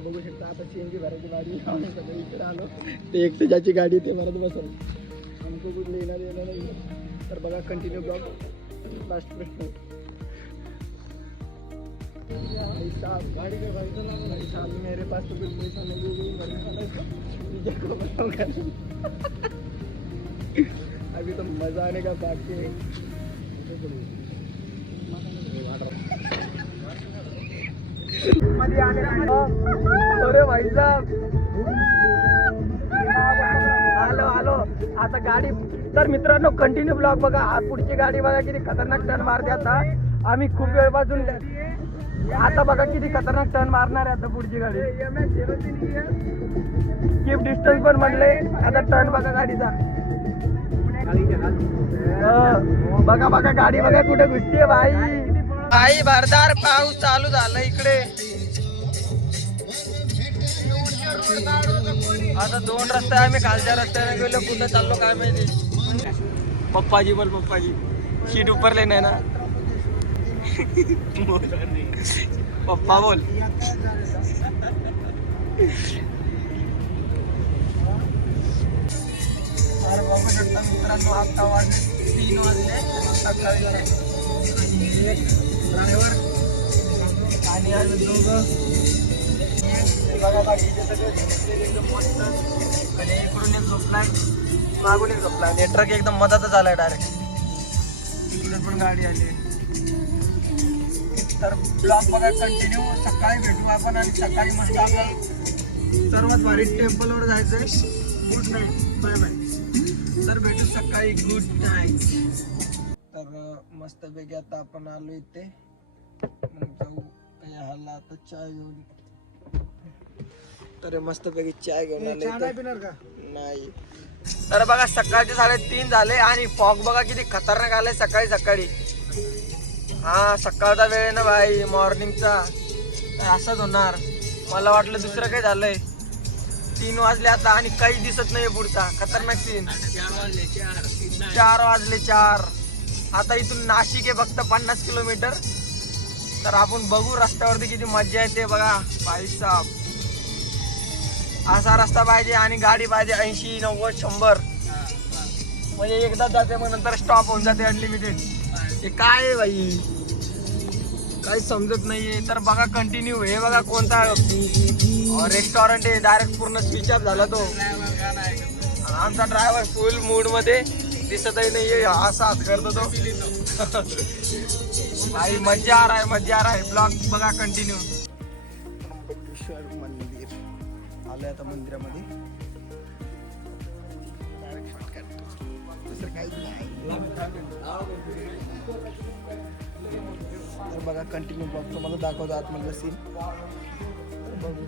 बघू शकता आता सीएनजी भरायची गाडी आम्ही सगळे इकडे आलो. ते एकटे ज्याची गाडी ते भरत बसल, आमचं कुठं येणार नाही. तर बघा कंटिन्यू ब्लॉग. लास्ट प्रश्न, गाड़ी का भाई साहब मेरे पास तो कुछ पैसा नहीं अभी तो मजा आने का बाकी है. अरे भाई साहब आलो आता गाडी. तर मित्रांनो कंटिन्यू ब्लॉग बघा. पुढची गाडी बघा किती खतरनाक टर्न मारते. आता आम्ही खूप वेळपासून आता बघा किती खतरनाक टर्न मारणार आहे आता पुढची गाडी. कीप डिस्टन्स पण म्हणले. आता टर्न बघा गाडीचा. बघा बघा गाडी बघा कुठे घुसते भाई. भाई भरदार पाऊस चालू झाला इकडे. आता 2 रस्ते आम्ही खालच्या रस्त्याने गेलो. कुठं चाललो काय माहिती. पप्पाजी बोल पप्पाजी. शीट उपरले नाही ना. पप्पा बोल. अरे बघू शकता मित्रांनो आता वाजले 3 वाजले. सकाळी एक ड्रायव्हर आणि आम्ही दोघं. बघा बाकीचे सगळे एकदम मस्त. आणि इकडून एक झोपलाय, मागून एक झोपलाय. आणि ट्रक एकदम मधातच आलाय डायरेक्ट. इकडे पण गाडी आली. तर ब्लॉग बघा कंटिन्यू. सकाळी भेटू आपण आणि सकाळी मस्त आपल्याला सर्वात भारी टेम्पलवर जायचंय. Good night, bye bye. तर भेटू सकाळी. Good night. तर मस्तपैकी आता आपण आलो इथे. मग जाऊ काही हल्ला आता चाय घेऊन. तर मस्तपैकी चाय घेऊन आले. नाही तर बघा सकाळचे 3:30 झाले आणि फॉग बघा किती खतरनाक आलाय सकाळी सकाळी. हा सकाळचा वेळ आहे ना भाई, मॉर्निंगचा. असंच होणार. मला वाटलं दुसरं काही झालंय. 3 वाजले आता आणि काही दिसत नाहीये पुढचा. खतरनाक सीन. 4 वाजले 4. आता इथून नाशिक आहे फक्त 50 किलोमीटर. तर आपण बघू रस्त्यावरती किती मजा येते बघा भाई साहेब. असा रस्ता पाहिजे आणि गाडी पाहिजे 80, 90, 100. म्हणजे एकदा जाते मग नंतर स्टॉप होऊन जाते अनलिमिटेड. हे काय आहे भाई, काही समजत नाहीये. तर बघा कंटिन्यू. हे बघा कोणता रेस्टॉरंट आहे. डायरेक्ट पूर्ण स्विच ऑफ झाला तो. आमचा ड्रायव्हर फुल मूड मध्ये दिसतही नाहीये. असा हात करतो तो. भाई मजा आ रहा है, मजा आ रहा है. ब्लॉग बघा कंटिन्यू. मंदिर आलोय आता मंदिरामध्ये. तर बघा कंटिन्यू ब्लॉग तुम्हाला दाखवतो आतमधलं सीन. बघू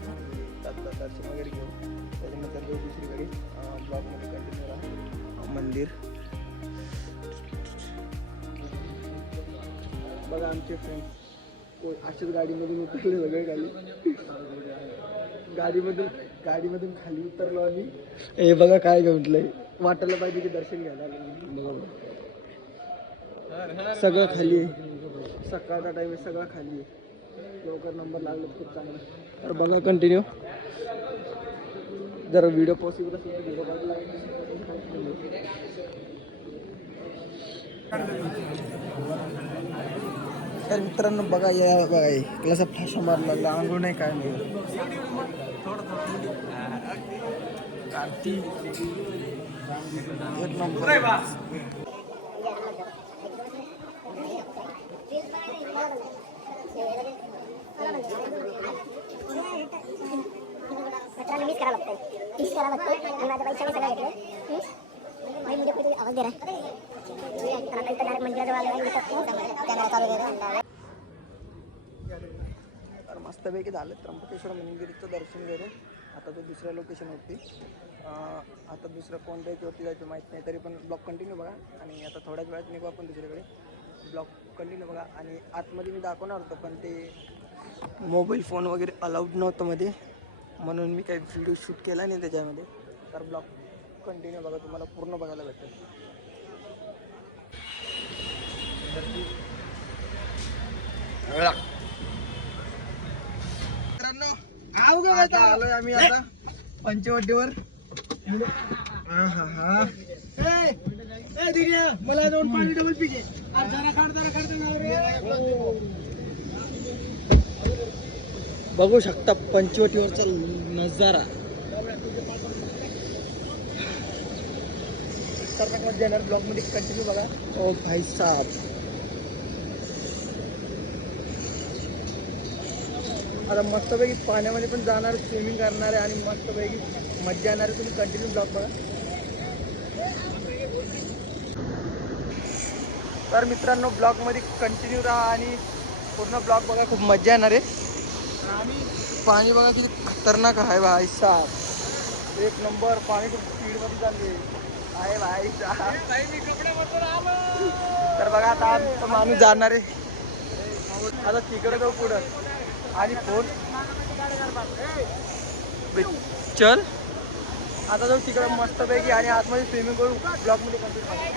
त्यातलं दर्शन वगैरे घेऊ. त्याच्यानंतर जाऊ दुसरीकडे. ब्लॉगमध्ये कंटिन्यू राहा. मंदिर बघा. आमचे फ्रेंड्स अशाच गाडीमधून उतरले सगळे खाली. गाडीमधून खाली उतरलो आणि हे बघा काय म्हटलंय. वाटायला पाहिजे की दर्शन घ्यायला आलं. सगळं खाली आहे. सकाळचा टाइम आहे, सगळं खाली आहे. लवकर नंबर लागला खूप चांगला. तर बघा कंटिन्यू. जर व्हिडिओ पॉसिबल असेल तर व्हिडिओ बघायला. तर मित्रांनो बघा या बघा कसा फाशा मार लागला. आंघोळ नाही काय नाही. कार्ती एक नंबर. मिस करा लागतं. टीच करा लागतं. आणि माझ्या पैशाने सगळं घेतलं. भाई मुझे कोई आवाज दे रहा है. आता इथं डायरेक्ट मंदिराजवळ आलो आहे. कॅमेरा चालू केला. तर मस्तपैकी झालं. त्र्यंबकेश्वर मंदिरचं दर्शन करून आता तो दुसऱ्या लोकेशनवरती. आता दुसरं कोणत्या याच्यावरती जायचं माहीत नाही. तरी पण ब्लॉग कंटिन्यू बघा. आणि आता थोड्याच वेळात निघू आपण दुसरीकडे. ब्लॉग कंटिन्यू बघा. आणि आतमध्ये मी दाखवणार होतो पण ते मोबाईल फोन वगैरे अलाउड नव्हतं मध्ये, म्हणून मी काही व्हिडिओ शूट केला नाही त्याच्यामध्ये. तर ब्लॉग कंटिन्यू बघा. तुम्हाला पूर्ण बघायला भेटेल. मित्रांनो आता आलोय आम्ही आता पंचवटीवर. मला 2 पाणी डबल पिके बघू शकता पंचवटीवरचा नजारा. मजा येणार ब्लॉग मध्ये कंटिन्यू बघा. ओ भाई साहब आता मस्तपैकी पाण्यामध्ये पण जाणार, स्विमिंग करणार आहे आणि मस्तपैकी मजा येणार आहे. तुम्ही कंटिन्यू ब्लॉग बघा. तर मित्रांनो ब्लॉग मध्ये कंटिन्यू राहा आणि पूर्ण ब्लॉग बघा. खूप मजा येणार आहे. पाणी बघा किती खतरनाक आहे भाई साहब. एक नंबर पाणी खूप स्पीड मध्ये चालले आहे भाई साहब. तर बघा आता माणूस जाणार आहे. आता तिकडे जाऊ पुढं आणि फोन चल आता जाऊ तिकडे मस्तपैकी आणि आतमध्ये स्विमिंग करू. ब्लॉग मध्ये कंटिन्यू.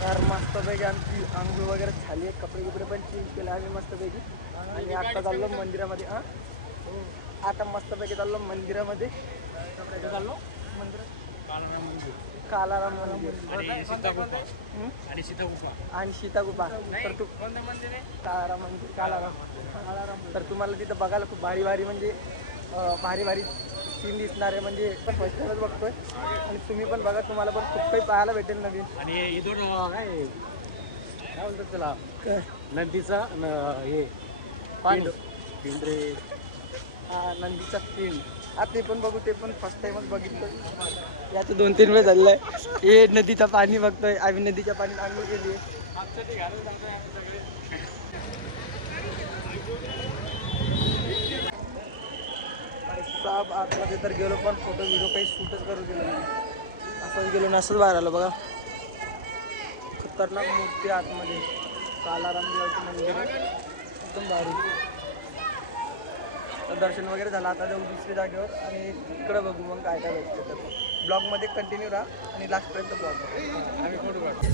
तर मस्तपैकी आमची आंघोळ वगैरे झाली आहे. कपडे पण चेंज केले आम्ही मस्तपैकी आणि आता चाललो मंदिरामध्ये. आता मस्तपैकी चाललो मंदिरामध्ये. चाललो मंदिर कालाराम मंदिर आणि सीतागुफा. तर तू कालाराम मंदिर कालाराम. तर तुम्हाला तिथं बघायला खूप भारी भारी म्हणजे भारी भारी सीन दिसणार आहे. म्हणजे फर्स्ट टाइमच बघतोय आणि तुम्ही पण बघा. तुम्हाला पण खूप काही पाहायला भेटेल नवीन. आणि इथून काय बोलतात त्याला नंदीचा हे पाणी पिंडरे. नंदीचा पिंड ते पण बघू. ते पण फर्स्ट टाइमच बघितलं. याचं 2-3 वेळ झालेलं आहे. हे नदीचं पाणी बघतोय आम्ही. नदीच्या पाण्यात आंघोळ केली आहे. साहेब आतमध्ये तर गेलो पण फोटो व्हिडिओ काही शूटच करू दिलं नाही. असंच गेलो असंच बाहेर आलो बघा. खतरनाक मूर्ती आतमध्ये. कालाराम देवाचं मंदिर एकदम भारी. दर्शन वगैरे झालं. आता जाऊ दुसऱ्या जागेवर आणि इकडं बघू मग काय काय भेटतं. तर ब्लॉगमध्ये कंटिन्यू राहा आणि लास्टपर्यंत ब्लॉग आम्ही फोटो काढतो.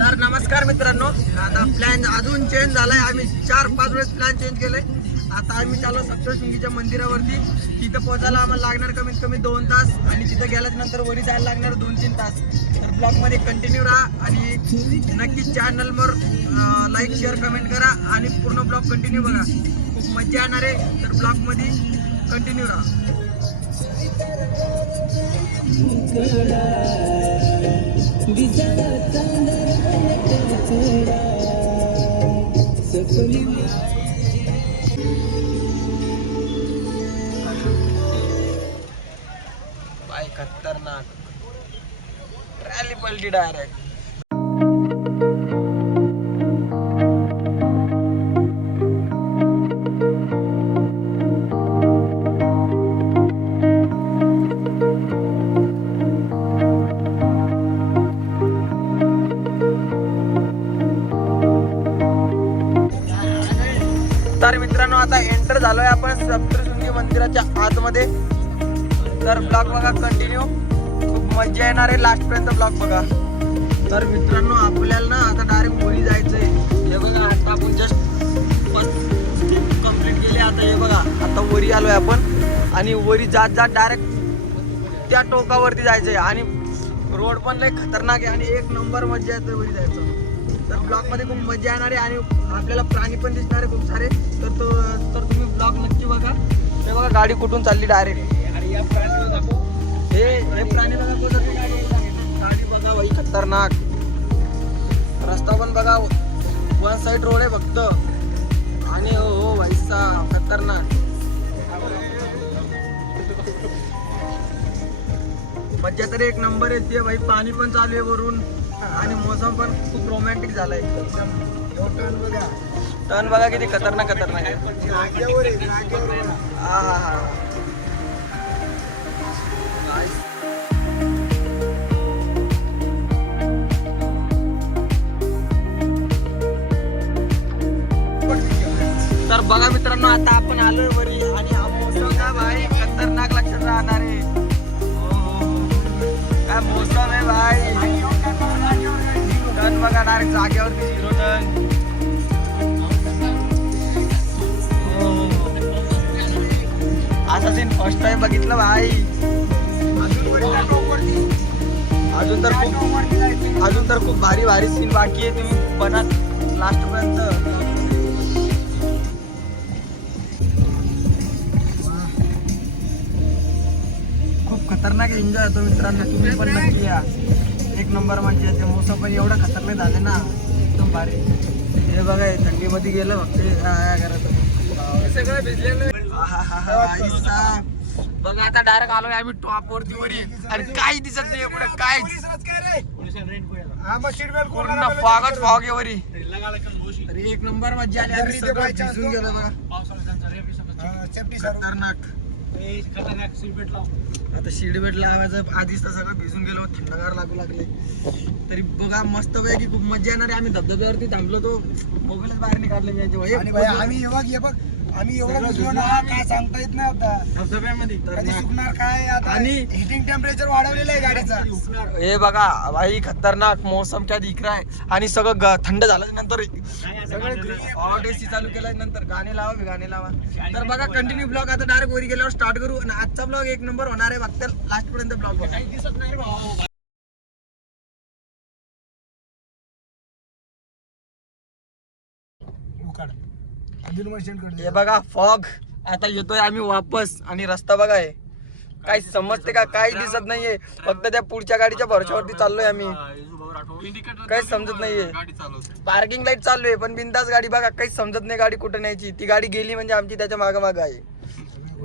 तर नमस्कार मित्रांनो. आता प्लॅन अजून चेंज झालाय. आम्ही 4-5 वेळेस प्लॅन चेंज केलाय. आता आम्ही चाललो सप्तशृंगीच्या मंदिरावरती. तिथं पोहोचायला आम्हाला लागणार कमीत कमी 2 तास आणि तिथं गेल्याच्या नंतर वरी जायला लागणार 2-3 तास. तर ब्लॉगमध्ये कंटिन्यू राहा आणि नक्कीच चॅनलवर लाईक शेअर कमेंट करा आणि पूर्ण ब्लॉग कंटिन्यू बघा. खूप मजा येणार आहे. तर ब्लॉगमध्ये कंटिन्यू राहा. बाय खतरनाक रॅली पलटी डायरेक्ट. तर मित्रांनो आता एंटर झालोय आपण सप्तशृंगी मंदिराच्या आतमध्ये. तर ब्लॉग बघा कंटिन्यू. खूप मजा येणार आहे. लास्टपर्यंत ब्लॉग बघा. तर मित्रांनो आपल्याला ना आता डायरेक्ट वरी जायचंय. हे बघा आता आपण जस्ट फर्स्ट स्टेप कंप्लीट केली. आता हे बघा आता वरी आलोय आपण आणि वरी जात जात डायरेक्ट त्या टोकावरती जायचंय आणि रोड पण लय खतरनाक आहे आणि एक नंबर मजा येते वरी जायचं. तर ब्लॉग मध्ये खूप मजा येणार आहे आणि आपल्याला प्राणी पण दिसणार आहे खूप सारे. तर तुम्ही ब्लॉग नक्की बघा. हे बघा गाडी कुठून चालली डायरेक्ट. आणि या प्राणीला दाखव. हे प्राणीला दाखव. गाडी बघा भाई खतरनाक. रस्ता पण बघा. 1 साइड रोड आहे फक्त आणि हो वैसा खतरनाक. मज्जा तरी एक नंबर येते भाई. पाणी पण चालू आहे वरून आणि मोसम पण खूप रोमॅन्टिक झालाय. टर्न बघा किती खतरनाक खतरनाक आहे. हा हा हा. तर बघा मित्रांनो आता आपण आलोय वरी आणि हा मोसम का भाई खतरनाक लक्षात राहणार आहे. काय मोसम आहे भाई. टर्न बघा डायरेक्ट जागेवरती 0 टर्न. असा सीन फर्स्ट टाइम बघितलं भाई. अजून तर खूप भारी भारी सीन बाकी आहे. तुम्ही बना लास्ट पर्यंत. खूप खतरनाक एन्जॉय होतो मित्रांनो. तुम्ही पण नक्की या. एक नंबर म्हणजे ते मोसम पण एवढं खतरनाक झाले ना एकदम भारी. हे बघा थंडीमध्ये गेलं फक्त काय करत सगळं भिजलेलं. बघा आता डायरेक्ट आलोय आम्ही टॉप वरती वरी आणि काही दिसत नाही पुढे काहीच. पूर्ण फॉगच फॉग आहे वरी. अरे एक नंबर मजा आली. आम्ही सगळं भिजून गेलो बघा. खतरनाक. आता सीट बेल्ट लावायचं आधीच तर सगळं भिजून गेलो. थंडगार लागू लागले तरी बघा मस्त पैकी खूप मजा येणार आहे. आम्ही धबधब्यावरती थांबलो तो मोबाईलच बाहेर निघाले मी. आम्ही एवढं भिजलो ना काय सांगता येत नाही आता धबधब्यामध्ये. कधी सुकणार काय आता. आणि हिटिंग टेम्परेचर वाढवलेलं आहे गाडीचा. हे बघा भाई खतरनाक मौसम क्या दिख रहा है. आणि सगळं थंड झालं नंतर सगळं हॉट एसी चालू केलं नंतर गाणे लावा गाणे लावा. तर बघा कंटिन्यू ब्लॉग आता डायरेक्ट वरी गेल्यावर स्टार्ट करू. आणि आजचा ब्लॉग एक नंबर होणार आहे. फक्त लास्ट पर्यंत ब्लॉग बघा. हे बघा फॉग आता येतोय आम्ही वापस. आणि रस्ता बघा आहे काही समजते का काही दिसत नाहीये. फक्त त्या पुढच्या गाडीच्या भरोशावरती चाललोय आम्ही. काहीच समजत नाहीये. पार्किंग लाईट चालू आहे पण बिंदास गाडी बघा. काहीच समजत नाही गाडी कुठे न्यायची. ती गाडी गेली म्हणजे आमची त्याच्या माग माग आहे.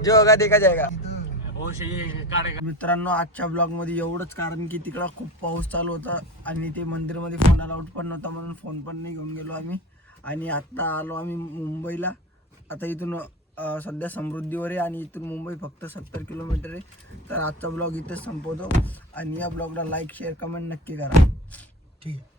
जो होगा देखा जाएगा. मित्रांनो आजच्या ब्लॉग मध्ये एवढंच. कारण की तिकडं खूप पाऊस चालू होता आणि ते मंदिरमध्ये फोन अलाउड पण नव्हता म्हणून फोन पण नाही घेऊन गेलो आम्ही. आणि आता आलो आम्ही मुंबईला. आता इथून सध्या समृद्धीवर आहे आणि इथून मुंबई फक्त 70 किलोमीटर आहे. तर आजचा ब्लॉग इथेच संपवतो आणि या ब्लॉगला लाईक शेअर कमेंट नक्की करा. ठीक आहे.